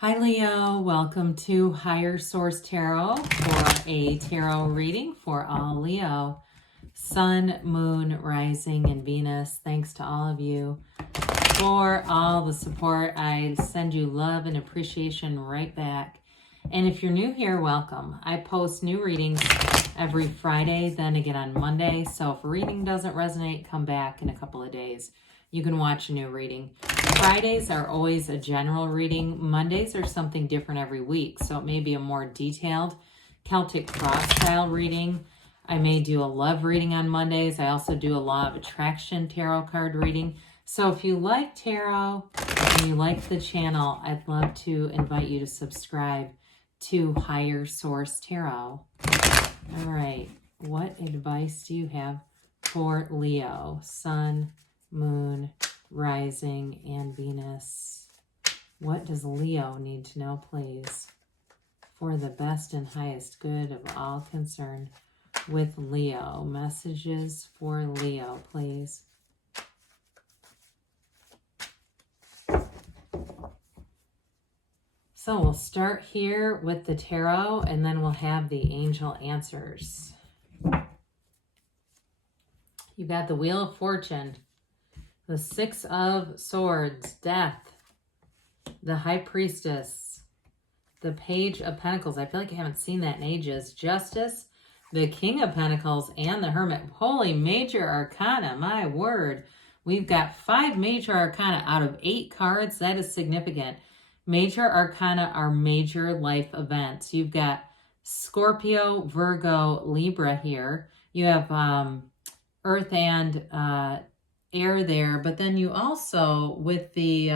Hi Leo, welcome to Higher Source Tarot for a tarot reading for all Leo. Sun, Moon, Rising, and Venus. Thanks to all of you for all the support. I send you love and appreciation right back. And if you're new here, welcome. I post new readings every Friday, then again on Monday. So if a reading doesn't resonate, come back in a couple of days. You can watch a new reading. Fridays are always a general reading. Mondays are something different every week. So it may be a more detailed Celtic cross style reading. I may do a love reading on Mondays. I also do a law of attraction tarot card reading. So if you like tarot and you like the channel, I'd love to invite you to subscribe to Higher Source Tarot. All right, what advice do you have for Leo? Sun, Moon, Rising, and Venus. What does Leo need to know, please, for the best and highest good of all concerned with Leo? Messages for Leo, please. So we'll start here with the tarot, and then we'll have the angel answers. You got the Wheel of Fortune, the Six of Swords, Death, the High Priestess, the Page of Pentacles. I feel like I haven't seen that in ages. Justice, the King of Pentacles, and the Hermit. Holy major arcana, my word. We've got 5 major arcana out of 8 cards. That is significant. Major arcana are major life events. You've got Scorpio, Virgo, Libra here. You have Earth and air there, but then you also, with the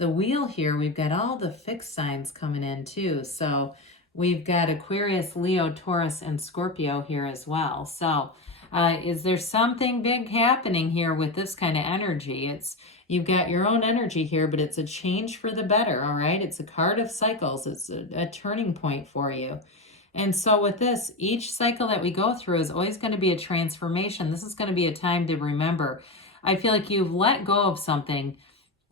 wheel here, we've got all the fixed signs coming in too. So we've got Aquarius, Leo, Taurus, and Scorpio here as well. So is there something big happening here with this kind of energy? You've got your own energy here, but it's a change for the better, all right? It's a card of cycles. It's a turning point for you. And so with this, each cycle that we go through is always going to be a transformation. This is going to be a time to remember. I feel like you've let go of something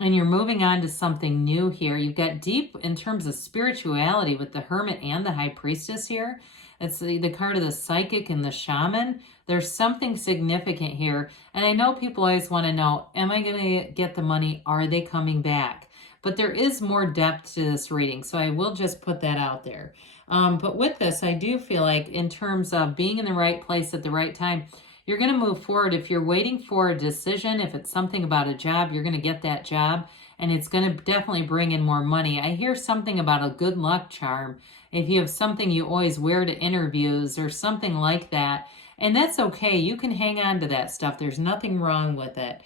and you're moving on to something new here. You've got deep in terms of spirituality with the Hermit and the High Priestess here. It's the card of the psychic and the shaman. There's something significant here. And I know people always want to know, am I going to get the money? Are they coming back? But there is more depth to this reading. So I will just put that out there. But with this, I do feel like in terms of being in the right place at the right time, you're going to move forward. If you're waiting for a decision, if it's something about a job, you're going to get that job. And it's going to definitely bring in more money. I hear something about a good luck charm. If you have something you always wear to interviews or something like that, and that's okay. You can hang on to that stuff. There's nothing wrong with it.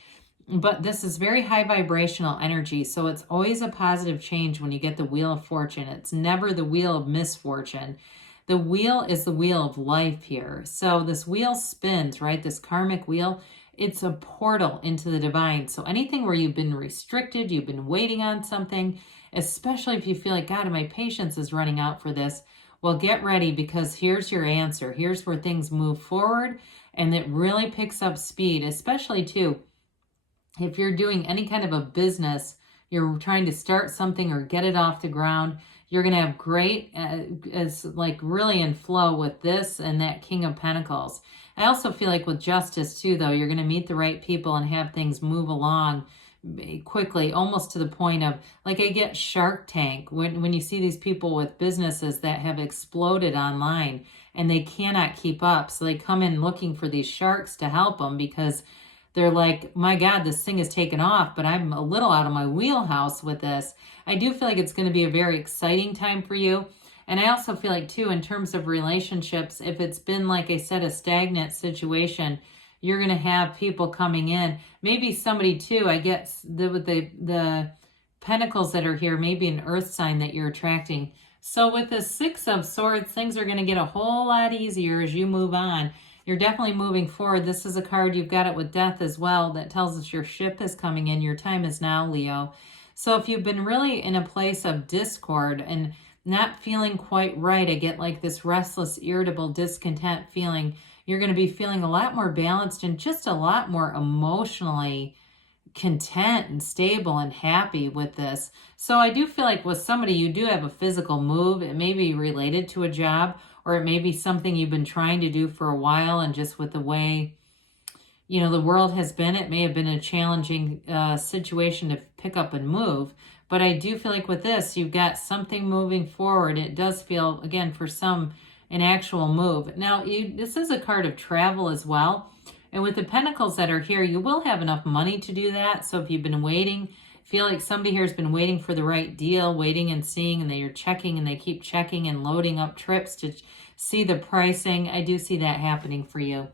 But this is very high vibrational energy, so it's always a positive change when you get the Wheel of Fortune. It's never the Wheel of Misfortune. The wheel is the wheel of life here. So this wheel spins, right? This karmic wheel, it's a portal into the divine. So anything where you've been restricted, you've been waiting on something, especially if you feel like, God, my patience is running out for this, well, get ready, because here's your answer. Here's where things move forward, and it really picks up speed, especially too, if you're doing any kind of a business, you're trying to start something or get it off the ground, you're going to have great, as like really in flow with this and that King of Pentacles. I also feel like with Justice too, though, you're going to meet the right people and have things move along quickly, almost to the point of, like, I get Shark Tank when you see these people with businesses that have exploded online and they cannot keep up. So they come in looking for these sharks to help them because they're like, my God, this thing is taken off, but I'm a little out of my wheelhouse with this. I do feel like it's going to be a very exciting time for you. And I also feel like, too, in terms of relationships, if it's been, like I said, a stagnant situation, you're going to have people coming in. Maybe somebody, too, I get with the pentacles that are here, maybe an earth sign that you're attracting. So with the Six of Swords, things are going to get a whole lot easier as you move on. You're definitely moving forward. This is a card, you've got it with Death as well, that tells us your ship is coming in. Your time is now, Leo. So if you've been really in a place of discord and not feeling quite right, I get like this restless, irritable, discontent feeling, you're going to be feeling a lot more balanced and just a lot more emotionally content and stable and happy with this. So I do feel like with somebody, you do have a physical move. It may be related to a job, or it may be something you've been trying to do for a while, and just with the way, you know, the world has been, it may have been a challenging situation to pick up and move. But I do feel like with this, you've got something moving forward. It does feel, again, for some, an actual move. Now, this is a card of travel as well. And with the pentacles that are here, you will have enough money to do that. So if you've been waiting, feel like somebody here has been waiting for the right deal, waiting and seeing, and they're checking and they keep checking and loading up trips to see the pricing. I do see that happening for you.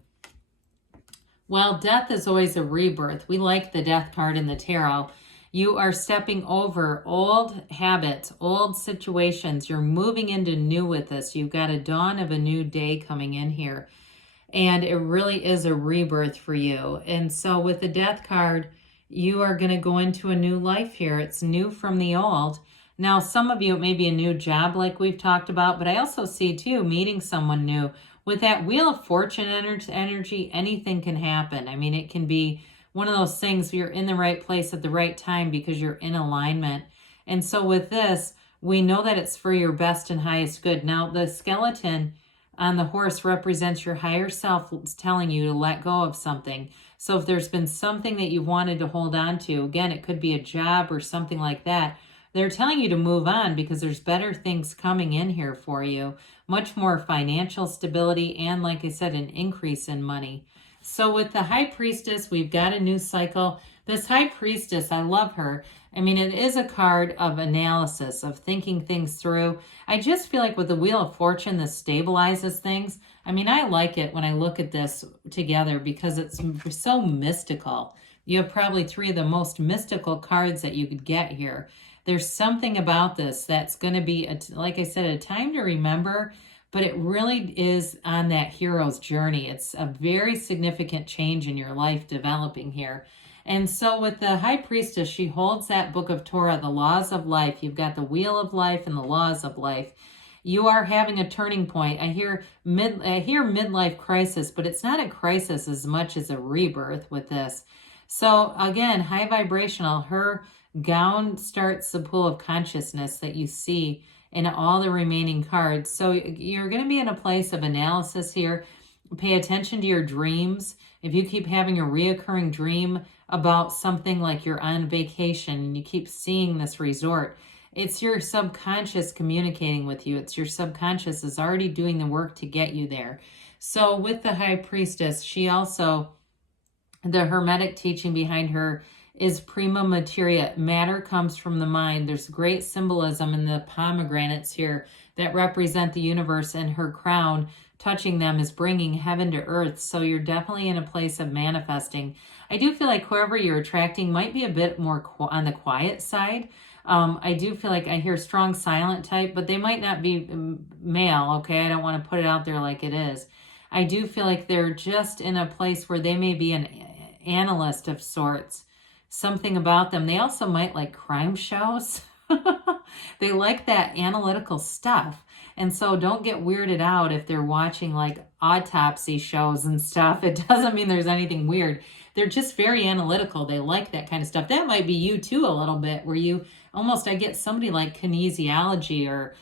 Well, death is always a rebirth. We like the death card in the tarot. You are stepping over old habits, old situations. You're moving into new with this. You've got a dawn of a new day coming in here. And it really is a rebirth for you. And so with the death card, you are going to go into a new life here. It's new from the old. Now, some of you, it may be a new job like we've talked about, but I also see too, meeting someone new. With that Wheel of Fortune energy, anything can happen. I mean, it can be one of those things where you're in the right place at the right time because you're in alignment. And so with this, we know that it's for your best and highest good. Now, the skeleton on the horse represents your higher self telling you to let go of something. So if there's been something that you wanted to hold on to, again, it could be a job or something like that, they're telling you to move on because there's better things coming in here for you. Much more financial stability and, like I said, an increase in money. So with the High Priestess, we've got a new cycle. This High Priestess, I love her. I mean, it is a card of analysis, of thinking things through. I just feel like with the Wheel of Fortune, this stabilizes things. I mean, I like it when I look at this together because it's so mystical. You have probably 3 of the most mystical cards that you could get here. There's something about this that's going to be, like I said, a time to remember, but it really is on that hero's journey. It's a very significant change in your life developing here. And so with the High Priestess, she holds that book of Torah, the laws of life. You've got the Wheel of Life and the laws of life. You are having a turning point. I hear midlife crisis, but it's not a crisis as much as a rebirth with this. So again, high vibrational, her gown starts the pool of consciousness that you see in all the remaining cards. So you're going to be in a place of analysis here. Pay attention to your dreams. If you keep having a reoccurring dream about something like you're on vacation and you keep seeing this resort, it's your subconscious communicating with you. It's your subconscious is already doing the work to get you there. So with the High Priestess, she also, the Hermetic teaching behind her is prima materia. Matter comes from the mind. There's great symbolism in the pomegranates here that represent the universe, and her crown touching them is bringing heaven to earth. So you're definitely in a place of manifesting. I do feel like whoever you're attracting might be a bit more on the quiet side. I do feel like I hear strong silent type, but they might not be male, okay? I don't want to put it out there like it is. I do feel like they're just in a place where they may be an analyst of sorts. Something about them. They also might like crime shows. They like that analytical stuff. And so don't get weirded out if they're watching like autopsy shows and stuff. It doesn't mean there's anything weird. They're just very analytical. They like that kind of stuff. That might be you too a little bit, where you almost, I get somebody like kinesiology or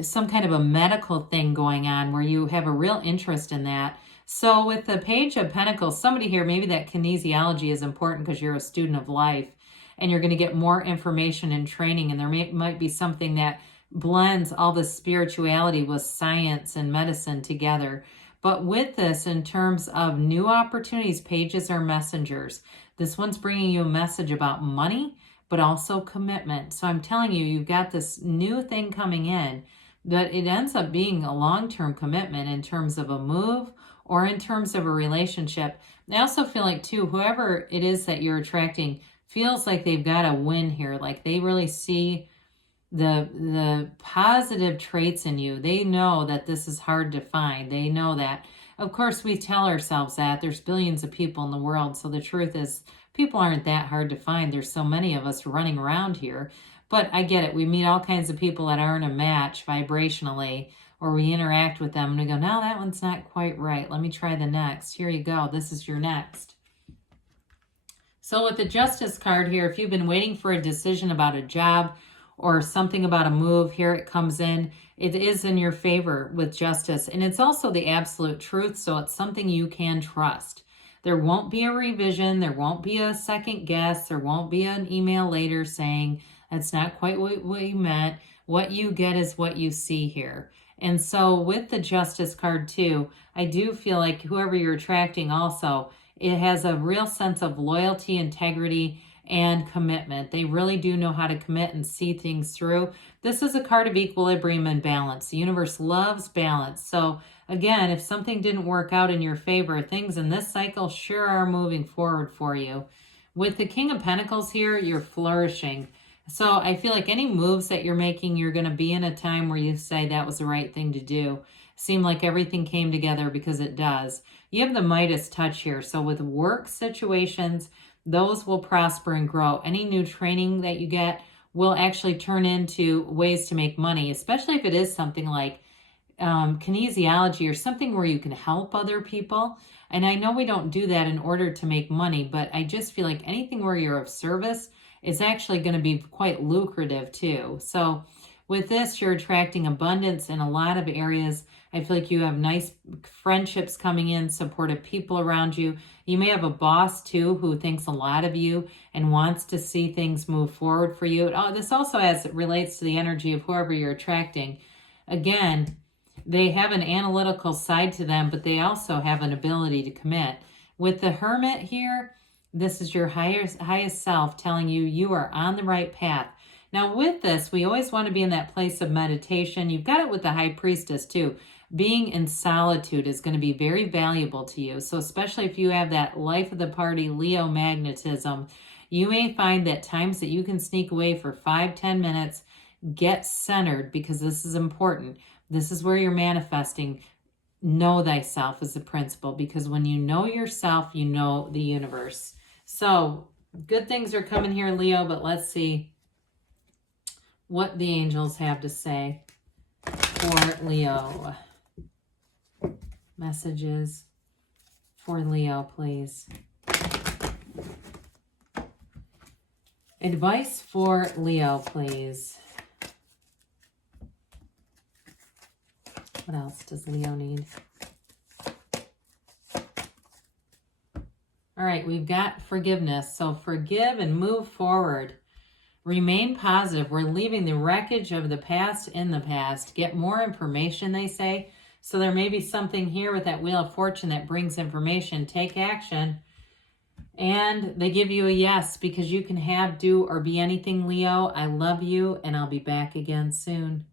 some kind of a medical thing going on where you have a real interest in that. So with the Page of Pentacles, somebody here, maybe that kinesiology is important because you're a student of life and you're going to get more information and training, and there might be something that blends all the spirituality with science and medicine together. But with this, in terms of new opportunities, pages are messengers. This one's bringing you a message about money, but also commitment. So I'm telling you, you've got this new thing coming in, but it ends up being a long-term commitment in terms of a move or in terms of a relationship. I also feel like too, whoever it is that you're attracting feels like they've got a win here. Like they really see the positive traits in you. They know that this is hard to find. They know that. Of course, we tell ourselves that. There's billions of people in the world. So the truth is, people aren't that hard to find. There's so many of us running around here. But I get it. We meet all kinds of people that aren't a match vibrationally, or we interact with them and we go, no, that one's not quite right. Let me try the next. Here you go. This is your next. So with the Justice card here, if you've been waiting for a decision about a job or something about a move, here it comes in. It is in your favor with Justice. And it's also the absolute truth, so it's something you can trust. There won't be a revision. There won't be a second guess. There won't be an email later saying that's not quite what you meant. What you get is what you see here. And so with the Justice card too, I do feel like whoever you're attracting also, it has a real sense of loyalty, integrity, and commitment. They really do know how to commit and see things through. This is a card of equilibrium and balance. The universe loves balance. So again, if something didn't work out in your favor, things in this cycle sure are moving forward for you. With the King of Pentacles here, you're flourishing. So I feel like any moves that you're making, you're going to be in a time where you say that was the right thing to do. Seem like everything came together, because it does. You have the Midas touch here. So with work situations, those will prosper and grow. Any new training that you get will actually turn into ways to make money, especially if it is something like kinesiology or something where you can help other people. And I know we don't do that in order to make money, but I just feel like anything where you're of service is actually going to be quite lucrative too. So with this, you're attracting abundance in a lot of areas. I feel like you have nice friendships coming in, supportive people around you. You may have a boss too who thinks a lot of you and wants to see things move forward for you. This also as it relates to the energy of whoever you're attracting. Again, they have an analytical side to them, but they also have an ability to commit. With the Hermit here, this is your highest self telling you you are on the right path. Now with this, we always want to be in that place of meditation. You've got it with the High Priestess too. Being in solitude is going to be very valuable to you. So especially if you have that life of the party Leo magnetism, you may find that times that you can sneak away for 5-10 minutes, get centered, because this is important. This is where you're manifesting. Know thyself is the principle, because when you know yourself, you know the universe. So good things are coming here, Leo, but let's see what the angels have to say for Leo. Messages for Leo, please. Advice for Leo, please. What else does Leo need? All right, we've got forgiveness. So forgive and move forward. Remain positive. We're leaving the wreckage of the past in the past. Get more information, they say. So there may be something here with that Wheel of Fortune that brings information. Take action. And they give you a yes, because you can have, do, or be anything, Leo. I love you, and I'll be back again soon.